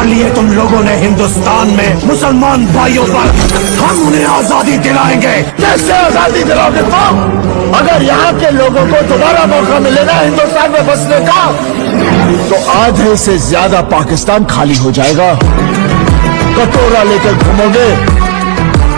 कर लिए तुम लोगों ने हिंदुस्तान में मुसलमान भाइयों पर, हम उन्हें आजादी दिलाएंगे। कैसे आजादी दिलाओगे तुम? अगर यहाँ के लोगों को दोबारा मौका मिलेगा हिंदुस्तान में बसने का, तो आधे से ज्यादा पाकिस्तान खाली हो जाएगा। कटोरा लेकर घूमोगे,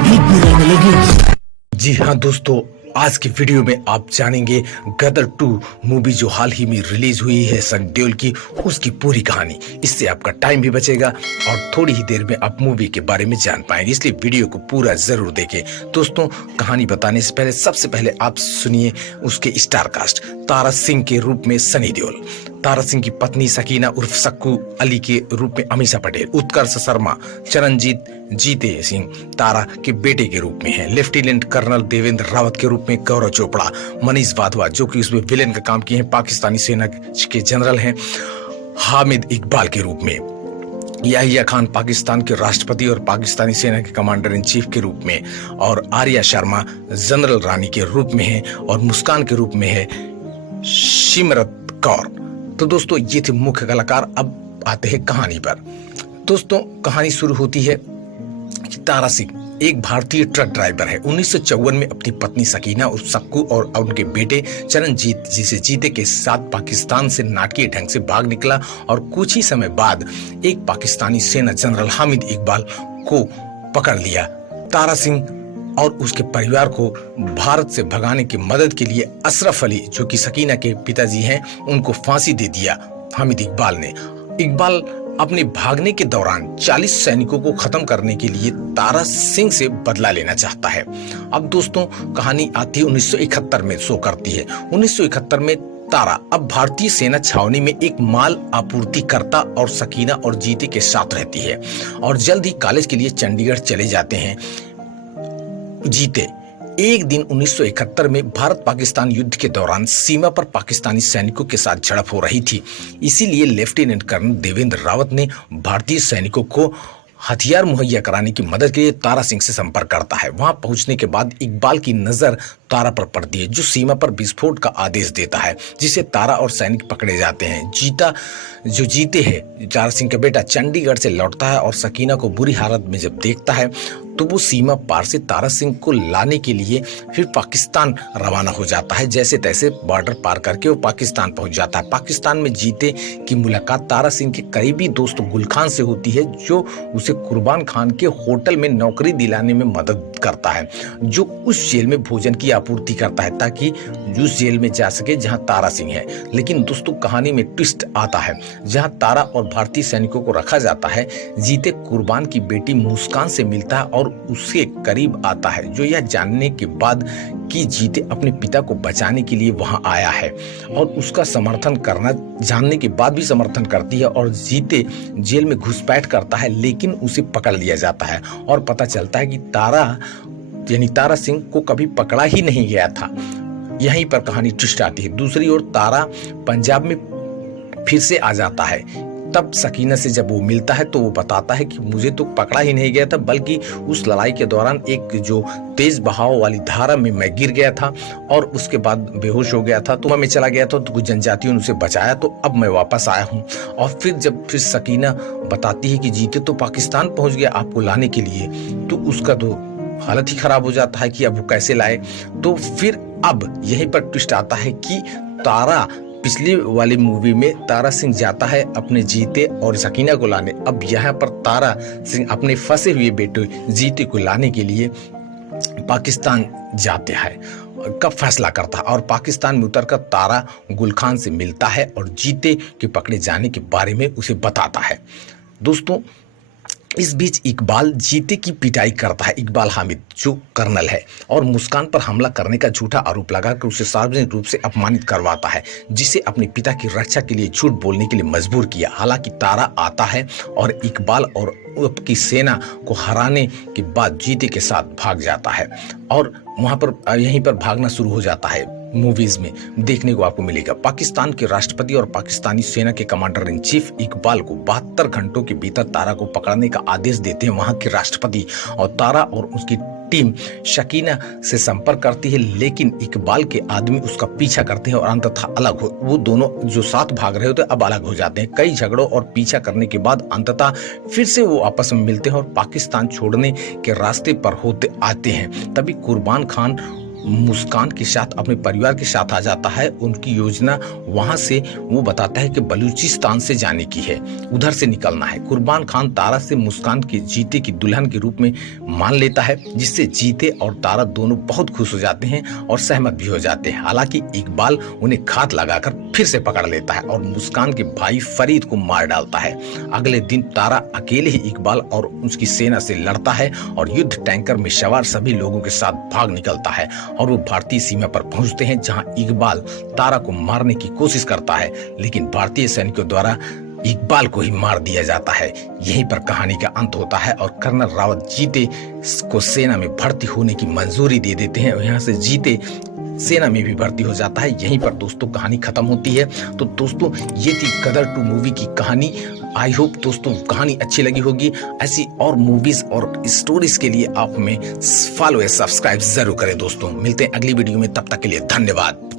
भीख भी नहीं मिलेगी। जी हाँ दोस्तों, आज की वीडियो में आप जानेंगे गदर 2 मूवी जो हाल ही में रिलीज हुई है सनी देओल की, उसकी पूरी कहानी। इससे आपका टाइम भी बचेगा और थोड़ी ही देर में आप मूवी के बारे में जान पाएंगे, इसलिए वीडियो को पूरा जरूर देखें। दोस्तों, कहानी बताने से पहले सबसे पहले आप सुनिए उसके स्टार कास्ट। तारा सिंह के रूप में सनी देओल, तारा सिंह की पत्नी सकीना उर्फ सक्कू अली के रूप में अमीषा पटेल, उत्कर्ष शर्मा, चरणजीत जीते सिंह तारा के बेटे के रूप में है, लेफ्टिनेंट कर्नल देवेंद्र रावत के रूप में गौरव चोपड़ा, मनीष वाधवा जो कि उसमें विलेन का काम किए हैं, पाकिस्तानी सेना के जनरल हैं, हामिद इकबाल के रूप में, याहिया खान पाकिस्तान के राष्ट्रपति और पाकिस्तानी सेना के कमांडर इन चीफ के रूप में, और आर्या शर्मा जनरल रानी के रूप में है, और मुस्कान के रूप में है सिमरत कौर। तो दोस्तों, ये थे मुख्य कलाकार। अब आते हैं कहानी पर। दोस्तों, कहानी शुरू होती है कि तारा सिंह एक भारतीय ट्रक ड्राइवर है। 1954 में अपनी पत्नी सकीना उर्फ सक्कू और उनके बेटे चरणजीत जिसे जीते के साथ पाकिस्तान से नाटकीय ढंग से भाग निकला, और कुछ ही समय बाद एक पाकिस्तानी सेना जनरल हामिद इकबाल को पकड़ लिया। तारा सिंह और उसके परिवार को भारत से भगाने की मदद के लिए अशरफ अली जो कि सकीना के पिताजी हैं, उनको फांसी दे दिया हामिद इकबाल ने। इकबाल अपने भागने के दौरान 40 सैनिकों को खत्म करने के लिए तारा सिंह से बदला लेना चाहता है। अब दोस्तों, कहानी आती है 1971 में शो करती है। 1971 में तारा अब भारतीय सेना छावनी में एक माल आपूर्तिकर्ता और सकीना और जीते के साथ रहती है, और जल्द ही कॉलेज के लिए चंडीगढ़ चले जाते हैं जीते। एक दिन 1971 में भारत पाकिस्तान युद्ध के दौरान सीमा पर पाकिस्तानी सैनिकों के साथ झड़प हो रही थी, इसीलिए लेफ्टिनेंट कर्नल देवेंद्र रावत ने भारतीय सैनिकों को हथियार मुहैया कराने की मदद के लिए तारा सिंह से संपर्क करता है। वहां पहुंचने के बाद इकबाल की नजर तारा पर पड़ती है, जो सीमा पर विस्फोट का आदेश देता है, जिसे तारा और सैनिक पकड़े जाते हैं। जीते है तारा सिंह का बेटा चंडीगढ़ से लौटता है और सकीना को बुरी हालत में जब देखता है तो वो सीमा पार से तारा सिंह को लाने के लिए फिर पाकिस्तान रवाना हो जाता है। जैसे तैसे बॉर्डर पार करके वो पाकिस्तान पहुंच जाता है। पाकिस्तान में जीते की मुलाकात तारा सिंह के करीबी दोस्त गुल खान से होती है, जो उसे कुर्बान खान के होटल में नौकरी दिलाने में मदद करता है, जो उस जेल में भोजन की आपूर्ति करता है ताकि उस जेल में जा सके जहां तारा सिंह है। लेकिन दोस्तों, कहानी में ट्विस्ट आता है। जहां तारा और भारतीय सैनिकों को रखा जाता है, जीते कुर्बान की बेटी मुस्कान से मिलता है और उसके करीब आता है, जो यह जानने के बाद कि जीते अपने पिता को बचाने के लिए वहां आया है, और उसका समर्थन करना जानने के बाद भी समर्थन करती है, और जीते जेल में घुसपैठ करता है, लेकिन उसे पकड़ लिया जाता है और पता चलता है कि तारा सिंह को कभी पकड़ा ही नहीं गया था। यहीं पर कहानी ट्विस्ट आती है। दूसरी ओर तारा पंजाब में फिर से आ जाता है। तब सकीना से जब वो मिलता है तो वो बताता है कि मुझे तो पकड़ा ही नहीं गया था, बल्कि उस लड़ाई के दौरान एक जो तेज बहाव वाली धारा में मैं गिर गया था और उसके बाद बेहोश हो गया था, तो मैं चला गया था, तो कुछ जनजातियों ने उसे बचाया, तो अब मैं वापस आया हूँ। और फिर सकीना बताती है कि जीते तो पाकिस्तान पहुंच गया आपको लाने के लिए, तो उसका तो हालत ही खराब हो जाता है कि अब वो कैसे लाए। तो फिर अब यहीं पर ट्विस्ट आता है कि तारा पिछली वाली मूवी में तारा सिंह जाता है अपने जीते और सकीना को लाने, अब यहाँ पर तारा सिंह अपने फंसे हुए बेटे जीते को लाने के लिए पाकिस्तान जाते हैं का फैसला करता है, और पाकिस्तान में उतरकर तारा गुल खान से मिलता है और जीते के पकड़े जाने के बारे में उसे बताता है। दोस्तों, इस बीच इकबाल जीते की पिटाई करता है। इकबाल हामिद जो कर्नल है, और मुस्कान पर हमला करने का झूठा आरोप लगाकर उसे सार्वजनिक रूप से अपमानित करवाता है, जिसे अपने पिता की रक्षा के लिए झूठ बोलने के लिए मजबूर किया। हालांकि तारा आता है और इकबाल और की सेना को हराने के बाद जीते के साथ भाग जाता है, और वहां पर यहीं पर भागना शुरू हो जाता है। मूवीज में देखने को आपको मिलेगा। पाकिस्तान के राष्ट्रपति और पाकिस्तानी सेना के कमांडर इन चीफ इकबाल को 72 घंटों के भीतर तारा को पकड़ने का आदेश देते हैं वहां के राष्ट्रपति, और तारा और उसकी टीम शकीना से संपर्क करती है, लेकिन इकबाल के आदमी उसका पीछा करते हैं और अंततः अलग हो वो दोनों जो साथ भाग रहे होते हैं अब अलग हो जाते हैं। कई झगड़ों और पीछा करने के बाद अंततः फिर से वो आपस में मिलते हैं और पाकिस्तान छोड़ने के रास्ते पर होते आते हैं। तभी कुर्बान खान मुस्कान के साथ अपने परिवार के साथ आ जाता है। उनकी योजना वहां से वो बताता है कि बलूचिस्तान से जाने की है, उधर से निकलना है। कुर्बान खान तारा से मुस्कान के जीते की दुल्हन के रूप में मान लेता है, जिससे जीते और तारा दोनों बहुत खुश हो जाते हैं और सहमत भी हो जाते हैं। हालांकि इकबाल उन्हें घात लगाकर फिर से पकड़ लेता है और मुस्कान के भाई फरीद को मार डालता है। अगले दिन तारा अकेले ही इकबाल और उसकी सेना से लड़ता है और युद्ध टैंकर में सवार सभी लोगों के साथ भाग निकलता है और वो भारतीय सीमा पर पहुंचते हैं, जहां इकबाल तारा को मारने की कोशिश करता है, लेकिन भारतीय सैनिकों द्वारा इकबाल को ही मार दिया जाता है। यहीं पर कहानी का अंत होता है और कर्नल रावत जीते को सेना में भर्ती होने की मंजूरी दे देते हैं और यहाँ से जीते सेना में भी भर्ती हो जाता है। यहीं पर दोस्तों कहानी खत्म होती है। तो दोस्तों ये थी गदर 2 मूवी की कहानी। आई होप दोस्तों कहानी अच्छी लगी होगी। ऐसी और मूवीज और स्टोरीज के लिए आप हमें फॉलो या सब्सक्राइब जरूर करें दोस्तों। मिलते हैं अगली वीडियो में, तब तक के लिए धन्यवाद।